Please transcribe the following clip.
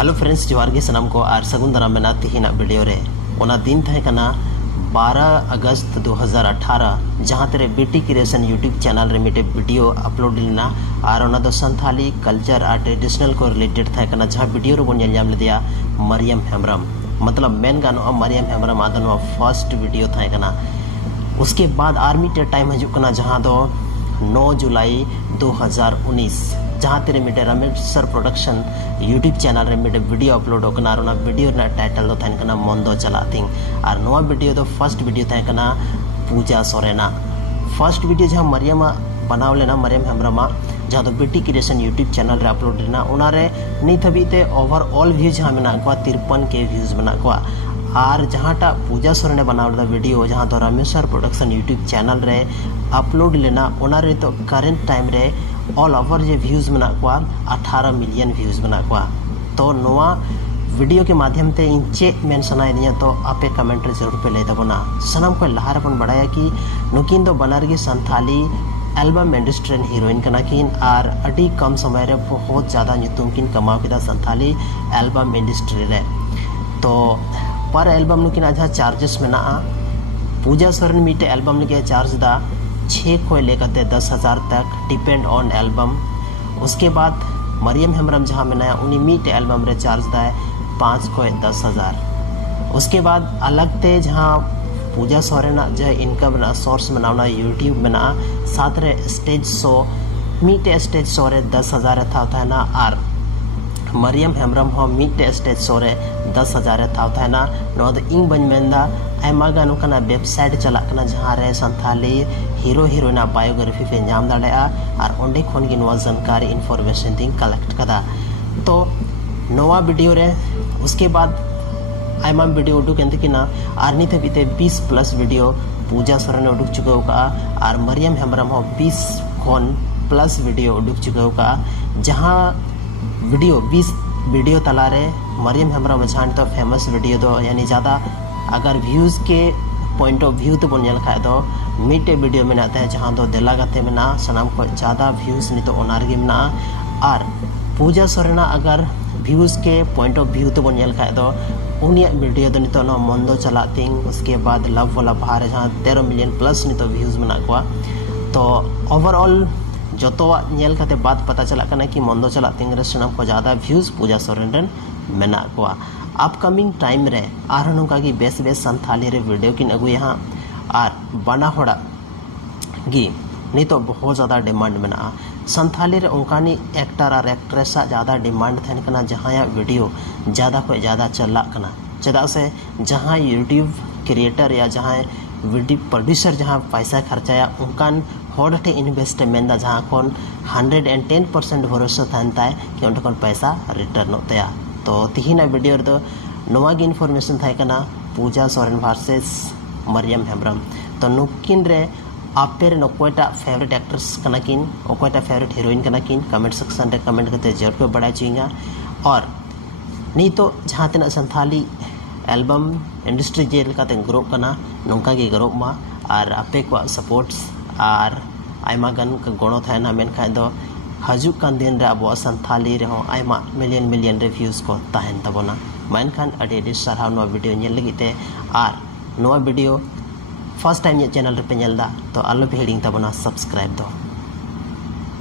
Hello friends जोहार गे सनम को और सगुन दाराम मेना तिहिना वीडियो रे ओना दिन तहे कना 12 अगस्त 2018 जहाँ तेरे बीटी क्रिएशन यूट्यूब चैनल रे मिटे वीडियो अपलोड लेना और ओना दो संथाली कल्चर और ट्रेडिशनल को रिलेटेड थे कना जहाँ वीडियो रे बोन जाम लेदिया मरियम हेम्ब्रम मतलब मेन गानो मरियम हेम्ब्रम आदनो फर्स्ट वीडियो थे कना। उसके बाद आर्मी टे टाइम हजू कना जहाँ दो 9 जुलाई 2019 जहाँ तेरे मिटे रमेश प्रोडक्शन यूट्यूब चैनल रे मिटे वीडियो अपलोड होकना और वीडियो ना टाइटल दो थाइन कना मोंदो चलातिंग और नोआ वीडियो दो फर्स्ट वीडियो थाइन कना पूजा सोरेना। फर्स्ट वीडियो जहाँ मरियम बनाव लेना मरियम हेम्ब्रम जहाँ दो बीटी क्रिएशन यूट्यूब चैनल रे अपलोड लेना उनारे नित हबीते ओवरऑल व्यू जहाँ मेना को 53 के व्यूज मेना को और जहाँटा पूजा सोरेने बनाव लेदा वीडियो जहाँ दो रमेश प्रोडक्शन यूट्यूब चैनल रे अपलोड लेना उनारे तो करेंट टाइम रे ऑल ओवर जे व्यूज मेना को 18 मिलियन व्यूज मेना को। तो नोआ वीडियो के माध्यम ते इन चेक मेन सनाय दिया तो आपे कमेंट रे जरूर पे ले तबना सनम को लहार अपन बढ़ाया कि नुकिन दो बनार गे संथाली एल्बम इंडस्ट्री हीरोइन कना किन और अडी कम समय रे बहुत ज़्यादा nyutum किन कमाव केदा संथाली एल्बम इंडस्ट्री रे। तो पर एल्बम नुकिन आजा चार्जेस मेना पूजा सोरेन मिटे एल्बम लगे चार्ज दा 6 को लेकर 10,000 तक डिपेंड ऑन एल्बम। उसके बाद मरियम हेम्ब्रम जहाँ मेना उन्हीं मीट एल्बम रे चार्ज दा है 5 को 10,000। उसके बाद अलग ते जहाँ पूजा सोरेना जो इनकम ना सोर्स में यूट्यूब में ना साथ रे स्टेज शो मीट स्टेज शो रे 10,000 था है ना और मरियम हेम्ब्रम हो मीट स्टेज शो रे 10,000 था है ना नो तो इंग बन मेंदा आयमा गानो कना वेबसाइट चला कना जहाँ रे संथाली हीरो हीरोइना बायोग्राफी पे नाम दाड़ा और ओंडे खन गी नोआ जानकारी इन्फॉर्मेशन दिन कलेक्ट कदा। तो नोआ वीडियो रे उसके बाद आयमा वीडियो उडुक एंत किना और नित बीते 20+ वीडियो पूजा सोरेन उडुक चुका का और मरियम हेम्ब्रम हो 20 खन प्लस वीडियो उडुक चुका का जहाँ वीडियो 20 वीडियो तलारे मरियम हेम्ब्रम जहाँ तो फेमस वीडियो दो यानी ज़्यादा अगर व्यूज़ के पॉइंट ऑफ व्यू तो बन खा दो मिटे वीडियो में है जहाँ दो दिला गाते में सनाम को ज़्यादा व्यूज़ नहीं तो ओनारगे में और पूजा सोरेना अगर व्यूज़ के पॉइंट ऑफ व्यू तो बन खा दो उनिया वीडियो तो नितो ना मोंदो चलातिंग। उसके बाद लव वाला बहार जहाँ 13 मिलियन प्लस नितो व्यूज़ में को। तो ओवरऑल जोतोवा नेल काते बात पता चला कना कि मोंदो चलातिंग रे सनाम को ज़्यादा व्यूज़ पूजा सोरेन रेन मेना को। अपकमिंग टाइम रे आर नोंका की बेस बेस संथाली रे वीडियो किन अगु यहाँ और बना होड़ा गी नहीं तो बहुत ज़्यादा डिमांड मेना संथाली रे उनकानी एक्टर और एक्ट्रेस ज़्यादा डिमांड थे कना जहाँ या वीडियो ज़्यादा को ज़्यादा चला कना चदा से जहाँ यूट्यूब क्रिएटर या जहाँ वीडियो प्रोड्यूसर जहाँ पैसा खर्चाया उनकान हॉड टे इन्वेस्टमेंट जहाँ कौन 110% भरोसा थानता है कि उनका पैसा रिटर्न होता है। तो तिहिना वीडियो दो नोआ गी इन्फॉर्मेशन था कना पूजा सोरेन वर्सेस मरियम हेम्ब्रम। तो नुकिन रे आपे रे कोईटा फेवरेट एक्ट्रेस कना किन कोईटा फेवरेट हीरोइन कना किन कमेंट सेक्शन रे कमेंट करते जरूर पे बढ़ा चाहिएगा। और नहीं तो जहाँ तना संथाली एल्बम इंडस्ट्री जेल का ग्रो कना नौका गे ग्रो मा और आपे को सपोर्ट्स और आयमा गन का गणो था ना मेन खान दो हजू कान दिन रे अब संथाली रे हो आयमा मिलियन रे व्यूज को तहन तबना मेनखान अडी सारहाव नो वीडियो नेल लगिते और नो वीडियो फर्स्ट टाइम चैनल रे पे नेलदा तो आलो पे हिडिंग तबना सब्सक्राइब दो।